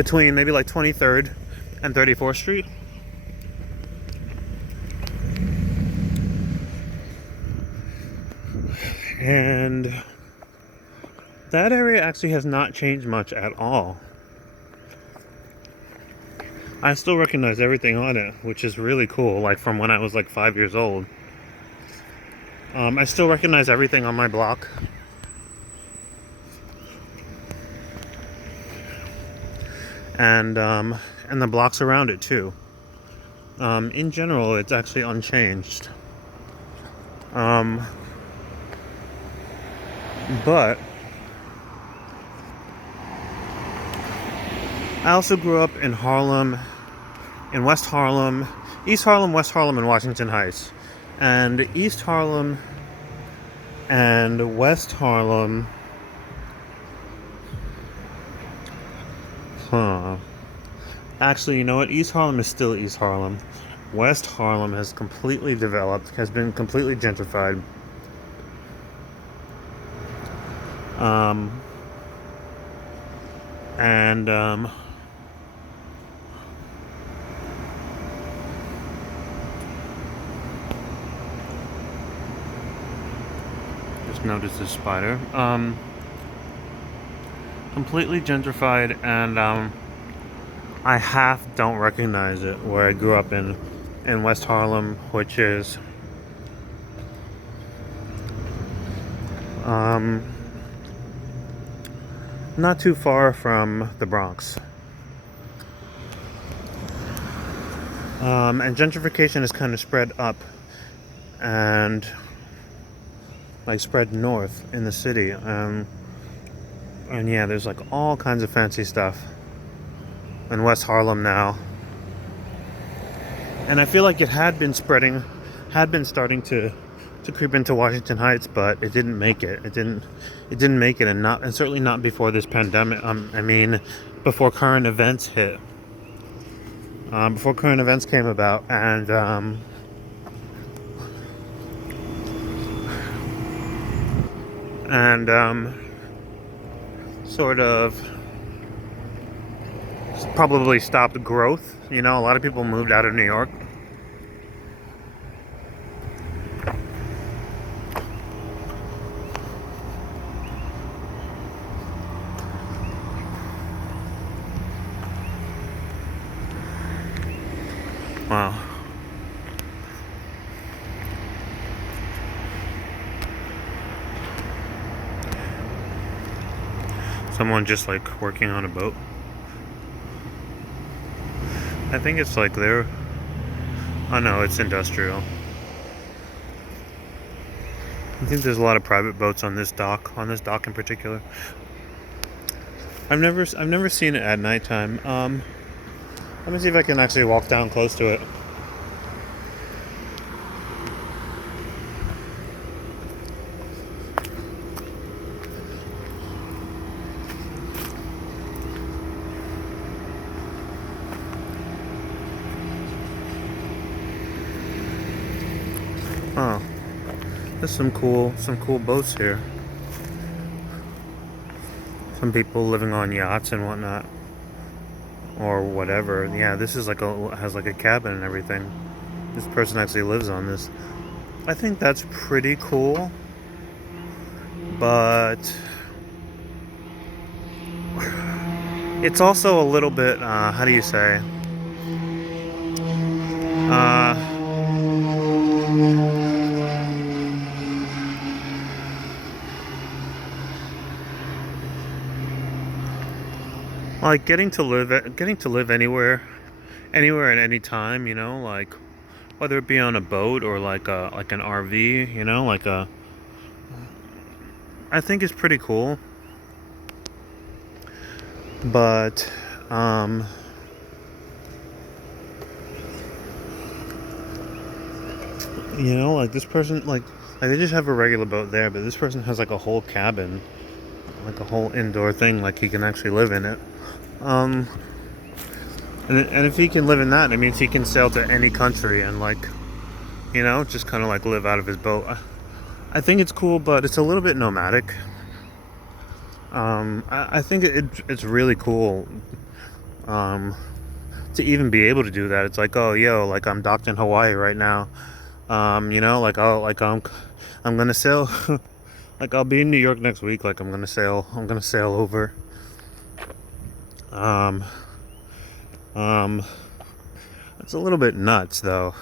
between maybe like 23rd and 34th Street. And that area actually has not changed much at all. I still recognize everything on it, which is really cool, like from when I was like 5 years old. I still recognize everything on my block. And the blocks around it too. In general, it's actually unchanged. But I also grew up in Harlem, in West Harlem, East Harlem, West Harlem, and Washington Heights. And East Harlem and West Harlem, actually, you know what? East Harlem is still East Harlem. West Harlem has completely developed, has been completely gentrified. Just noticed this spider. Completely gentrified, and I half don't recognize it where I grew up in West Harlem, which is not too far from the Bronx. And gentrification is kind of spread up and like spread north in the city. And yeah, there's like all kinds of fancy stuff in West Harlem now. And I feel like it had been starting to creep into Washington Heights, but it didn't make it. It didn't make it, and certainly not before this pandemic. I mean, before current events hit. Before current events came about, and sort of probably stopped growth. You know, a lot of people moved out of New York. Wow. Someone just like working on a boat. I think it's like there. Oh no, it's industrial. I think there's a lot of private boats on this dock in particular. I've never seen it at nighttime. Let me see if I can actually walk down close to it. Oh, there's some cool boats here. Some people living on yachts and whatnot, or whatever. Yeah, this is has like a cabin and everything. This person actually lives on this. I think that's pretty cool, but it's also a little bit, how do you say? Like getting to live anywhere at any time, you know, like whether it be on a boat or like an RV, you know, I think it's pretty cool. But you know, like this person, like they just have a regular boat there, but this person has like a whole cabin, like a whole indoor thing, like he can actually live in it. And if he can live in that, it means he can sail to any country and, like, you know, just kind of like live out of his boat. I think it's cool, but it's a little bit nomadic. I think it's really cool To even be able to do that, it's like, oh, yo, like I'm docked in Hawaii right now. Like I'm gonna sail. Like I'll be in New York next week. Like I'm gonna sail. I'm gonna sail over. Um, um, it's a little bit nuts though.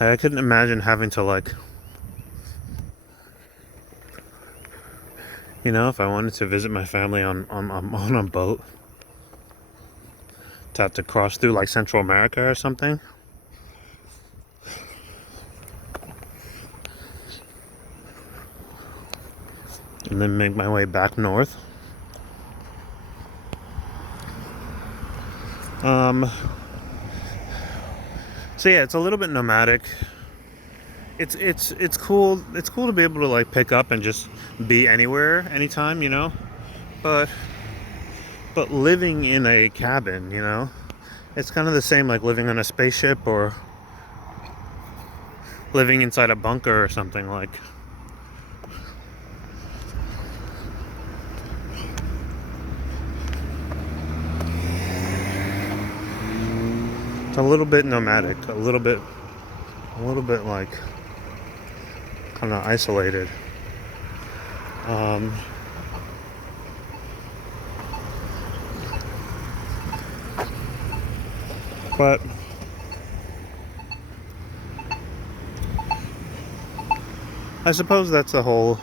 I couldn't imagine having to like, if I wanted to visit my family on a boat, to have to cross through like Central America or something. And then make my way back north. So yeah, it's a little bit nomadic. It's cool. It's cool to be able to like pick up and just be anywhere, anytime, But living in a cabin, it's kind of the same like living on a spaceship or living inside a bunker or something like. It's a little bit nomadic, a little bit like kind of isolated. But I suppose that's the whole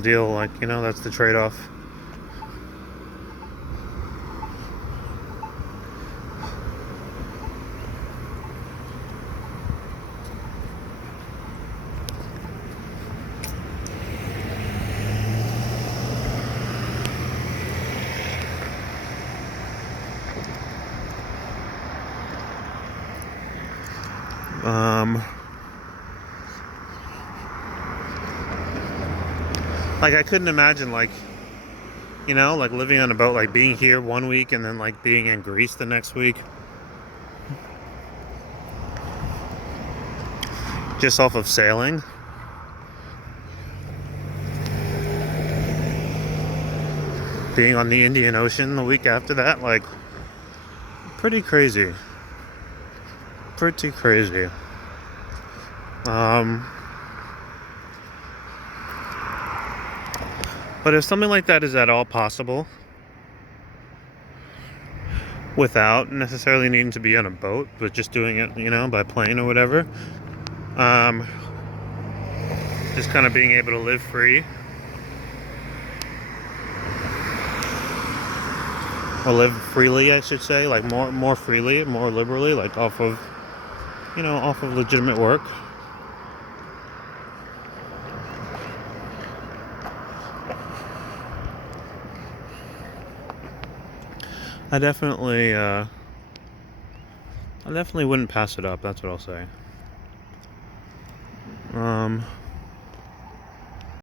deal, like, that's the trade-off. Like I couldn't imagine like living on a boat, like being here one week and then like being in Greece the next week, just off of sailing. Being on the Indian Ocean the week after that, like pretty crazy. But if something like that is at all possible without necessarily needing to be on a boat, but just doing it, by plane or whatever, just kind of being able to live free, or live freely, I should say, like more freely, more liberally, like off of legitimate work. I definitely wouldn't pass it up. That's what I'll say.